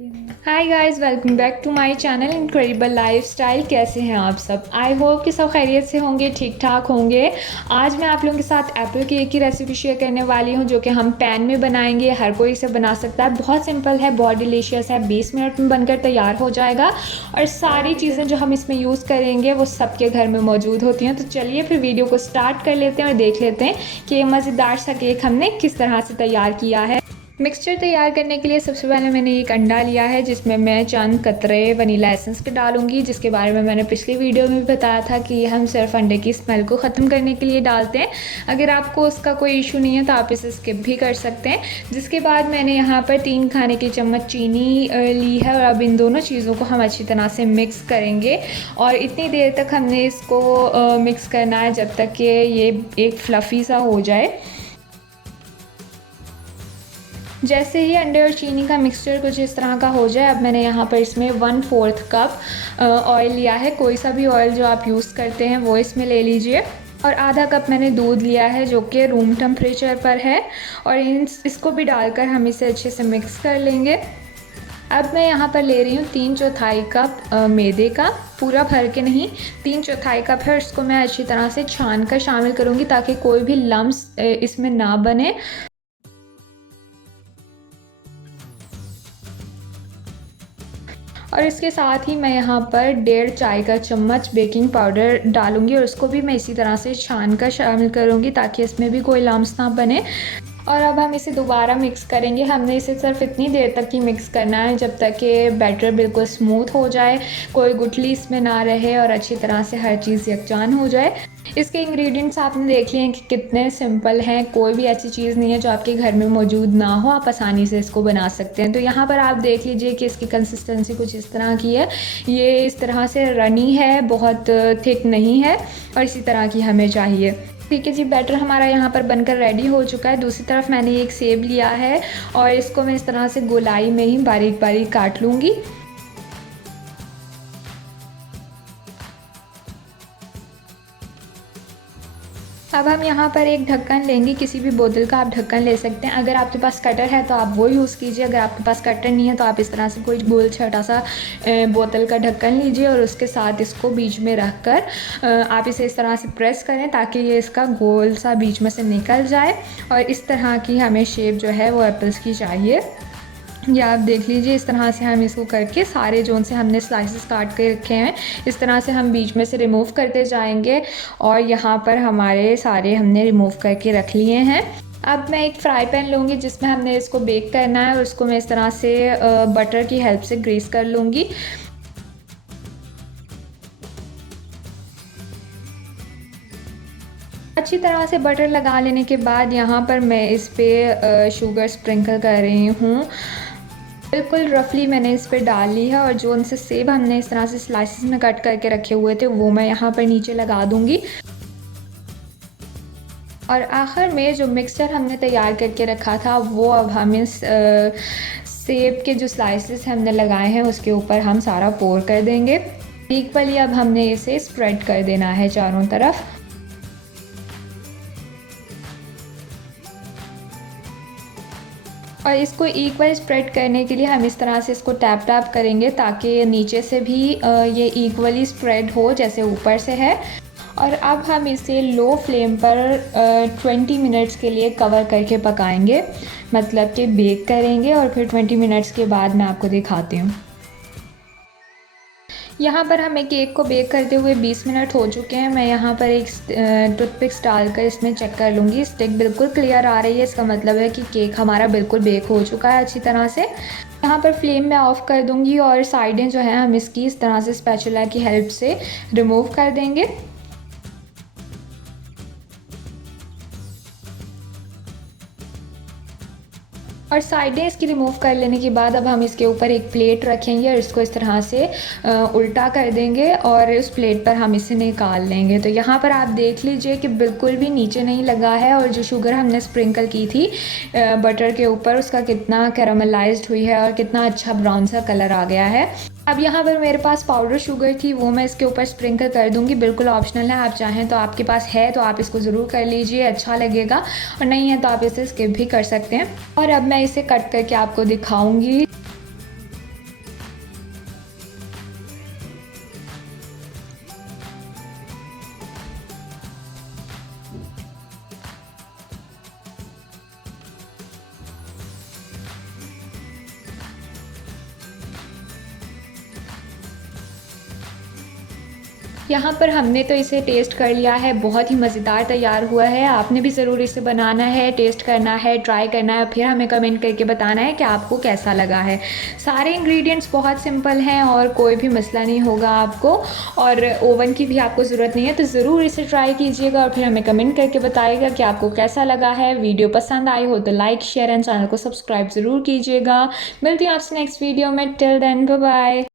करती हूँ। Hi guys, welcome back to my channel incredible lifestyle. कैसे हैं आप सब? आई होप कि सब खैरियत से होंगे, ठीक ठाक होंगे। आज मैं आप लोगों के साथ एप्पल केक की रेसिपी शेयर करने वाली हूं, जो कि हम पैन में बनाएंगे। हर कोई इसे बना सकता है, बहुत सिंपल है, बहुत डिलीशियस है, 20 मिनट में बनकर तैयार हो जाएगा। और सारी चीज़ें जो हम इसमें यूज़ करेंगे वो सबके घर में मौजूद होती हैं। तो चलिए फिर वीडियो को स्टार्ट कर लेते हैं और देख लेते हैं कि ये मज़ेदार सा केक हमने किस तरह से तैयार किया है। मिक्सचर तैयार करने के लिए सबसे पहले मैंने एक अंडा लिया है, जिसमें मैं चंद कतरे वनीला एसेंस के डालूंगी, जिसके बारे में मैंने पिछली वीडियो में भी बताया था कि हम सिर्फ अंडे की स्मेल को ख़त्म करने के लिए डालते हैं। अगर आपको उसका कोई इशू नहीं है तो आप इसे स्किप भी कर सकते हैं। जिसके बाद मैंने यहाँ पर 3 खाने के चम्मच चीनी ली है और अब इन दोनों चीज़ों को हम अच्छी तरह से मिक्स करेंगे। और इतनी देर तक हमने इसको मिक्स करना है जब तक कि ये एक फ्लफ़ी सा हो जाए। जैसे ही अंडे और चीनी का मिक्सचर कुछ इस तरह का हो जाए, अब मैंने यहाँ पर इसमें 1/4 कप ऑयल लिया है। कोई सा भी ऑयल जो आप यूज़ करते हैं वो इसमें ले लीजिए। और आधा कप मैंने दूध लिया है, जो कि रूम टेम्परेचर पर है। और इसको भी डालकर हम इसे अच्छे से मिक्स कर लेंगे। अब मैं यहाँ पर ले रही हूँ 3/4 कप मैदे का, पूरा भर के नहीं, 3/4 कप है। और इसको मैं अच्छी तरह से छान कर शामिल करूँगी ताकि कोई भी लम्स इसमें ना बने। और इसके साथ ही मैं यहाँ पर 1.5 चाय का चम्मच बेकिंग पाउडर डालूंगी और उसको भी मैं इसी तरह से छान कर शामिल करूँगी ताकि इसमें भी कोई लम्स ना बने। और अब हम इसे दोबारा मिक्स करेंगे। हमने इसे सिर्फ इतनी देर तक ही मिक्स करना है जब तक कि बैटर बिल्कुल स्मूथ हो जाए, कोई गुठली इसमें ना रहे और अच्छी तरह से हर चीज़ यकजान हो जाए। इसके इंग्रेडिएंट्स आपने देख लिए हैं कि कितने सिंपल हैं। कोई भी ऐसी चीज़ नहीं है जो आपके घर में मौजूद ना हो, आप आसानी से इसको बना सकते हैं। तो यहाँ पर आप देख लीजिए कि इसकी कंसिस्टेंसी कुछ इस तरह की है। ये इस तरह से रनी है, बहुत थिक नहीं है, और इसी तरह की हमें चाहिए। ठीक है जी, बैटर हमारा यहाँ पर बनकर रेडी हो चुका है। दूसरी तरफ मैंने एक सेब लिया है और इसको मैं इस तरह से गोलाई में ही बारीक बारीक काट लूँगी। अब हम यहाँ पर एक ढक्कन लेंगे, किसी भी बोतल का आप ढक्कन ले सकते हैं। अगर आपके पास कटर है तो आप वो यूज़ कीजिए। अगर आपके पास कटर नहीं है तो आप इस तरह से कोई गोल छोटा सा बोतल का ढक्कन लीजिए और उसके साथ इसको बीच में रख कर आप इसे इस तरह से प्रेस करें ताकि ये इसका गोल सा बीच में से निकल जाए। और इस तरह की हमें शेप जो है वो एप्पल्स की चाहिए। या आप देख लीजिए, इस तरह से हम इसको करके सारे जोन से हमने स्लाइसेस काट के रखे हैं, इस तरह से हम बीच में से रिमूव करते जाएंगे। और यहाँ पर हमारे सारे हमने रिमूव करके रख लिए हैं। अब मैं एक फ्राई पैन लूँगी जिसमें हमने इसको बेक करना है और उसको मैं इस तरह से बटर की हेल्प से ग्रीस कर लूँगी। अच्छी तरह से बटर लगा लेने के बाद यहाँ पर मैं इस पर शुगर स्प्रिंकल कर रही हूँ। बिल्कुल रफली मैंने इस पर डाल ली है। और जो उनसे सेब हमने इस तरह से स्लाइसेस में कट करके रखे हुए थे वो मैं यहाँ पर नीचे लगा दूँगी। और आखिर में जो मिक्सचर हमने तैयार करके रखा था वो अब हम इस सेब के जो स्लाइसेस हमने लगाए हैं उसके ऊपर हम सारा पोर कर देंगे। इक्वली अब हमने इसे स्प्रेड कर देना है चारों तरफ। और इसको इक्वल स्प्रेड करने के लिए हम इस तरह से इसको टैप टैप करेंगे ताकि नीचे से भी ये इक्वली स्प्रेड हो जैसे ऊपर से है। और अब हम इसे लो फ्लेम पर 20 मिनट्स के लिए कवर करके पकाएंगे, मतलब कि बेक करेंगे। और फिर 20 मिनट्स के बाद मैं आपको दिखाती हूँ। यहाँ पर हमें केक को बेक करते हुए 20 मिनट हो चुके हैं। मैं यहाँ पर एक टूथपिक्स डालकर इसमें चेक कर लूँगी। स्टिक बिल्कुल क्लियर आ रही है, इसका मतलब है कि केक हमारा बिल्कुल बेक हो चुका है अच्छी तरह से। यहाँ पर फ्लेम मैं ऑफ़ कर दूँगी और साइडें जो हैं हम इसकी इस तरह से स्पैचुला की हेल्प से रिमूव कर देंगे। और साइडें इसकी रिमूव कर लेने के बाद अब हम इसके ऊपर एक प्लेट रखेंगे और इसको इस तरह से उल्टा कर देंगे और उस प्लेट पर हम इसे निकाल लेंगे। तो यहाँ पर आप देख लीजिए कि बिल्कुल भी नीचे नहीं लगा है। और जो शुगर हमने स्प्रिंकल की थी बटर के ऊपर, उसका कितना कैरामलाइज्ड हुई है और कितना अच्छा ब्राउन सा कलर आ गया है। अब यहाँ पर मेरे पास पाउडर शुगर थी, वो मैं इसके ऊपर स्प्रिंकल कर दूँगी। बिल्कुल ऑप्शनल है, आप चाहें तो आपके पास है तो आप इसको ज़रूर कर लीजिए, अच्छा लगेगा। और नहीं है तो आप इसे स्किप भी कर सकते हैं। और अब मैं इसे कट करके आपको दिखाऊँगी। यहाँ पर हमने तो इसे टेस्ट कर लिया है, बहुत ही मज़ेदार तैयार हुआ है। आपने भी ज़रूर इसे बनाना है, टेस्ट करना है, ट्राई करना है, फिर हमें कमेंट करके बताना है कि आपको कैसा लगा है। सारे इंग्रेडिएंट्स बहुत सिंपल हैं और कोई भी मसला नहीं होगा आपको, और ओवन की भी आपको ज़रूरत नहीं है। तो ज़रूर इसे ट्राई कीजिएगा और फिर हमें कमेंट करके बताइएगा कि आपको कैसा लगा है। वीडियो पसंद आई हो तो लाइक, शेयर एंड चैनल को सब्सक्राइब ज़रूर कीजिएगा। मिलती हूँ आपसे नेक्स्ट वीडियो में। Till then, bye bye.